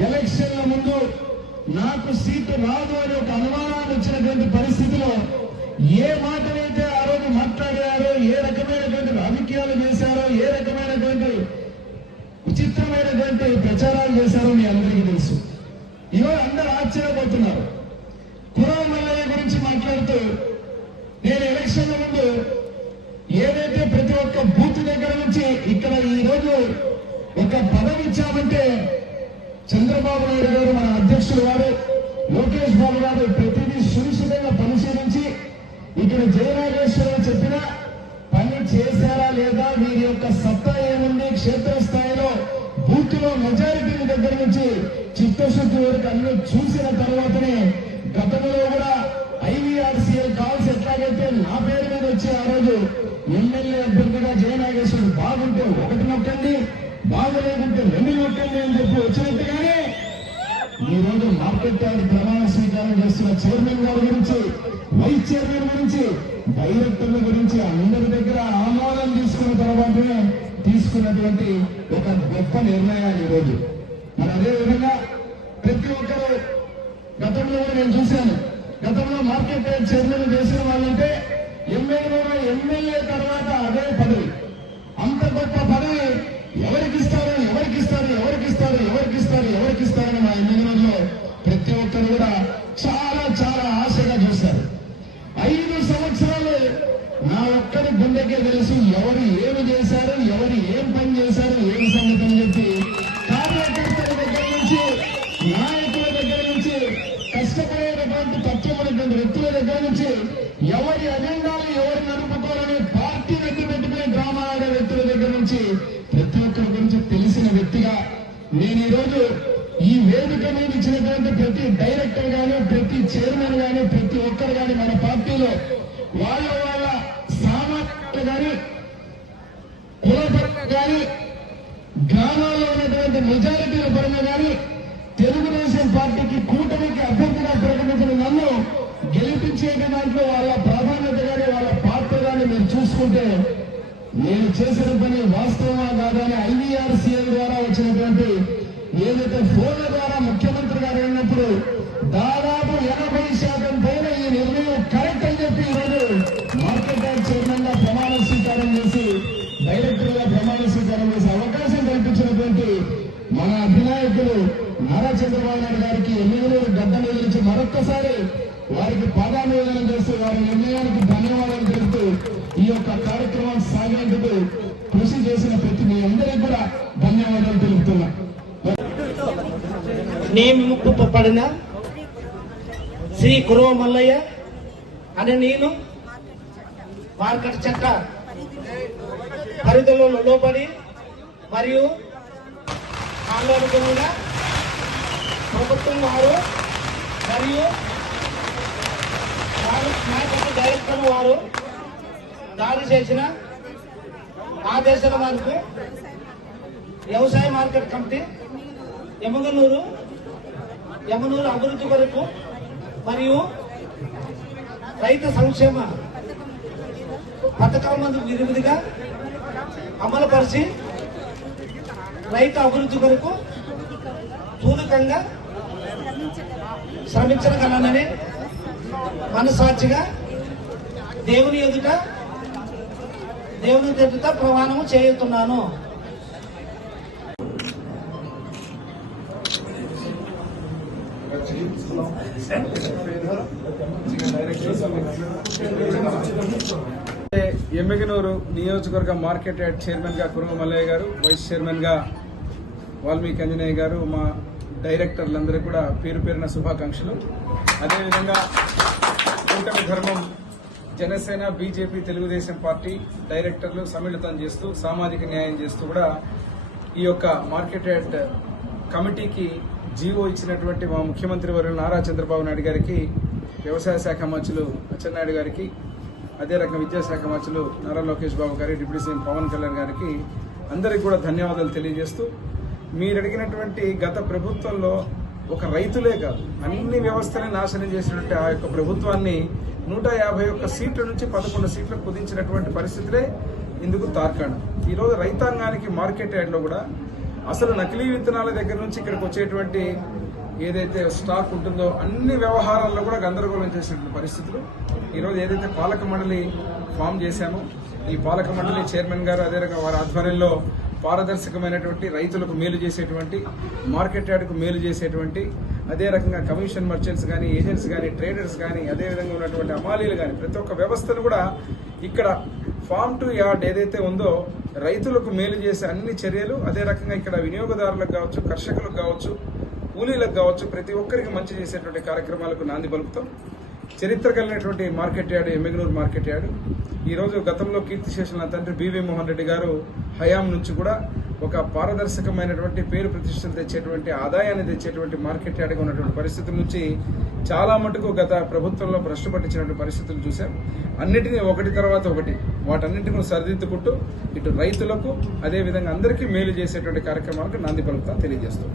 ఎలక్షన్ల ముందు నాకు సీటు రాదు అని ఒక అనుమానాన్ని వచ్చినటువంటి పరిస్థితిలో ఏ మాటలైతే ఆ రోజు మాట్లాడారో ఏ రకమైనటువంటి రాజకీయాలు చేశారో ఏ రకమైనటువంటి విచిత్రమైనటువంటి ప్రచారాలు చేశారో మీ అందరికీ తెలుసు. ఇవాళ అందరూ ఆశ్చర్యపోతున్నారు. కురవ మల్లయ్య గురించి మాట్లాడుతూ నేను ఎలక్షన్ల ముందు ఏదైతే ప్రతి ఒక్క బూత్ దగ్గర నుంచి ఇక్కడ ఈ రోజు ఒక పదవి ఇచ్చామంటే చంద్రబాబు నాయుడు గారు మన అధ్యక్షులు గారు లోకేష్ బాబు గారు ప్రతిదీ సునిశ్చితంగా పరిశీలించి ఇక్కడ జయనాగేశ్వరరావు చెప్పిన పని చేశారా లేదా వీరి యొక్క సత్తా ఏముంది క్షేత్రస్థాయిలో బూత్లో మెజారిటీ దగ్గర నుంచి చిత్తశుద్ధి వరకు అన్ని చూసిన తర్వాతనే గతంలో కూడా ఐవీఆర్సీఎల్ కాల్స్ ఎట్లాగైతే నా పేరు మీద వచ్చే ఆ రోజు ఎమ్మెల్యే అభ్యర్థిగా జయనాగేశ్వరుడు బాగుంటే ఒకటి నొక్కండి. బాగలేకుంటే రెండు కొట్టండి అని చెప్పి వచ్చినట్టుగానే ఈ రోజు మార్కెట్ యార్డ్ ప్రమాణ స్వీకారం చేస్తున్న చైర్మన్ గారి గురించి వైస్ చైర్మన్ గురించి డైరెక్టర్ల గురించి అందరి దగ్గర ఆమోదం తీసుకున్న తర్వాతనే తీసుకున్నటువంటి ఒక గొప్ప నిర్ణయాలు ఈ రోజు మరి అదే విధంగా ప్రతి ఒక్కరు గతంలో నేను చూశాను. గతంలో మార్కెట్ యార్డ్ చైర్మన్ చేసిన వాళ్ళంటే ఎమ్మెల్యే ఎమ్మెల్యే తర్వాత అదే పదవి. అంత గొప్ప పదవి ఎవరికి ఇస్తారు ఎవరికి ఇస్తారు ఎవరికి ఇస్తారు ఎవరికి ఇస్తారు ఎవరికి ఇస్తారని మా ఎమ్మెల్యేలో ప్రతి ఒక్కరు కూడా చాలా చాలా ఆశగా చూశారు. ఐదు సంవత్సరాలు నా ఒక్కరి గుండెకే తెలుసు ఎవరు ఏమి చేశారు ఎవరు ఏం పని చేశారు ఏం సంగతి అని చెప్పి కార్యకర్తల దగ్గర నుంచి నాయకుల దగ్గర నుంచి కష్టపడేటటువంటి తత్వమైనటువంటి వ్యక్తుల దగ్గర నుంచి ఎవరి అజెండాలు ఎవరు నడుపుకోవాలని పార్టీ దగ్గర పెట్టుకునే డ్రామా ఆడే వ్యక్తుల దగ్గర నుంచి నేను ఈరోజు ఈ వేదిక మీద ఇచ్చినటువంటి ప్రతి డైరెక్టర్ గాను ప్రతి చైర్మన్ గాను ప్రతి ఒక్కరు గాని మన పార్టీలో వాళ్ళ వాళ్ళ సామాన్యులు గాని కులపరంగా గాని గ్రామాల్లో ఉన్నటువంటి మెజారిటీల పరంగా గాని తెలుగుదేశం పార్టీకి కూటమికి అభ్యర్థిగా ప్రకటించిన నన్ను గెలిపించే దాంట్లో వాళ్ళ ప్రాధాన్యత గాని వాళ్ళ పాత్ర గాని మీరు చూసుకుంటే నేను చేసిన పని వాస్తవమా కాదా అని ఐవీఆర్సీఎల్ ద్వారా వచ్చినటువంటి ఏదైతే ఫోన్ల ద్వారా ముఖ్యమంత్రి గారు వెళ్ళినప్పుడు దాదాపు ఎనభై శాతం పైన ఈ నిర్ణయం కరెక్ట్ అని చెప్పి ఈరోజు మార్కెట్ యార్డ్ చైర్మన్గా ప్రమాణ స్వీకారం చేసి డైరెక్టర్గా ప్రమాణ స్వీకారం చేసే అవకాశం కల్పించినటువంటి మన అభినాయకులు నారా చంద్రబాబు నాయుడు గారికి ఎమ్మెల్యేలు గడ్డ మీద నుంచి మరొక్కసారి వారికి పాదాభివేదనం చేస్తూ వారి నిర్ణయానికి ధన్యవాదాలు తెలుపుతూ ఈ యొక్క కార్యక్రమం సాగేందుకు కృషి చేసిన ప్రతి మీ అందరికీ కూడా ధన్యవాదాలు తెలుపుతున్నా. నియమింపబడిన శ్రీ కురవ మల్లయ్య అనే నేను మార్కెట్ చట్ట పరిధిలో లోబడి మరియు అనుగుణంగా ప్రభుత్వం వారు మరియు వారు డైరెక్టర్ వారు దాడి చేసిన ఆదేశాల మేరకు వ్యవసాయ మార్కెట్ కమిటీ యమగనూరు యమనూరు అభివృద్ధి కొరకు మరియు రైతు సంక్షేమ పథకాల విరివిధిగా విరివిదిగా అమలుపరిచి రైతు అభివృద్ధి కొరకు తూలకంగా శ్రమించగలనని మనసాక్షిగా దేవుని ఎదుట దేవుని ఎదుట ప్రమాణము చేయుతున్నాను. ఎమ్మెగనూరు నియోజకవర్గ మార్కెట్ యార్డ్ చైర్మన్గా కురుమ మల్లయ్య గారు వైస్ చైర్మన్గా వాల్మీకి అంజనేయ గారు మా డైరెక్టర్లందరికీ కూడా పేరు పేరున శుభాకాంక్షలు. అదేవిధంగా కూటమి ధర్మం జనసేన బీజేపీ తెలుగుదేశం పార్టీ డైరెక్టర్లు సమ్మిళితం చేస్తూ సామాజిక న్యాయం చేస్తూ కూడా ఈ యొక్క మార్కెట్ యార్డ్ కమిటీకి జీవో ఇచ్చినటువంటి మా ముఖ్యమంత్రి వర్యులు నారా చంద్రబాబు నాయుడు గారికి వ్యవసాయ శాఖ మంత్రులు అచ్చెన్నాయుడు గారికి అదే రకంగా విద్యాశాఖ మంత్రులు నారా లోకేష్ బాబు గారి డిప్యూటీ సీఎం పవన్ కళ్యాణ్ గారికి అందరికీ కూడా ధన్యవాదాలు తెలియజేస్తూ మీరు అడిగినటువంటి గత ప్రభుత్వంలో ఒక రైతులే కాదు అన్ని వ్యవస్థని నాశనం చేసినటువంటి ఆ యొక్క ప్రభుత్వాన్ని నూట యాభై ఒక్క సీట్ల నుంచి పదకొండు సీట్లు కుదించినటువంటి పరిస్థితులే ఇందుకు తార్కాణం. ఈరోజు రైతాంగానికి మార్కెట్ యార్డ్లో కూడా అసలు నకిలీ విత్తనాల దగ్గర నుంచి ఇక్కడికి వచ్చేటువంటి ఏదైతే స్టాక్ ఉంటుందో అన్ని వ్యవహారాల్లో కూడా గందరగోళం చేసినటువంటి పరిస్థితులు. ఈరోజు ఏదైతే పాలక మండలి ఫామ్ చేశామో ఈ పాలక మండలి చైర్మన్ గారు అదే రకంగా వారి ఆధ్వర్యంలో పారదర్శకమైనటువంటి రైతులకు మేలు చేసేటువంటి మార్కెట్ యార్డ్కు మేలు చేసేటువంటి అదే రకంగా కమిషన్ మర్చెంట్స్ కానీ ఏజెంట్స్ కానీ ట్రేడర్స్ కానీ అదే విధంగా ఉన్నటువంటి అమాలీలు కానీ ప్రతి ఒక్క వ్యవస్థను కూడా ఇక్కడ ఫామ్ టు యార్డ్ ఏదైతే ఉందో రైతులకు మేలు చేసే అన్ని చర్యలు అదే రకంగా ఇక్కడ వినియోగదారులకు కావచ్చు కర్షకులకు కావచ్చు కూలీలకు కావచ్చు ప్రతి ఒక్కరికి మంచి చేసేటువంటి కార్యక్రమాలకు నాంది పలుకుతాం. చరిత్ర కలిగినటువంటి market yard Yemmiganur market yard. ఈరోజు గతంలో కీర్తి నా తండ్రి బివి మోహన్ రెడ్డి గారు హయాం నుంచి కూడా ఒక పారదర్శకమైనటువంటి పేరు ప్రతిష్టలు తెచ్చేటువంటి ఆదాయాన్ని తెచ్చేటువంటి మార్కెట్ యార్డ్గా ఉన్నటువంటి పరిస్థితుల నుంచి చాలా మటుకు గత ప్రభుత్వంలో భ్రష్టు పట్టించినటువంటి పరిస్థితులు చూసాం అన్నిటినీ ఒకటి తర్వాత ఒకటి వాటన్నింటిని సరిదిద్దుకుంటూ ఇటు రైతులకు అదే విధంగా అందరికీ మేలు చేసేటువంటి కార్యక్రమాలకు నాంది పలుకుతా తెలియజేస్తాం.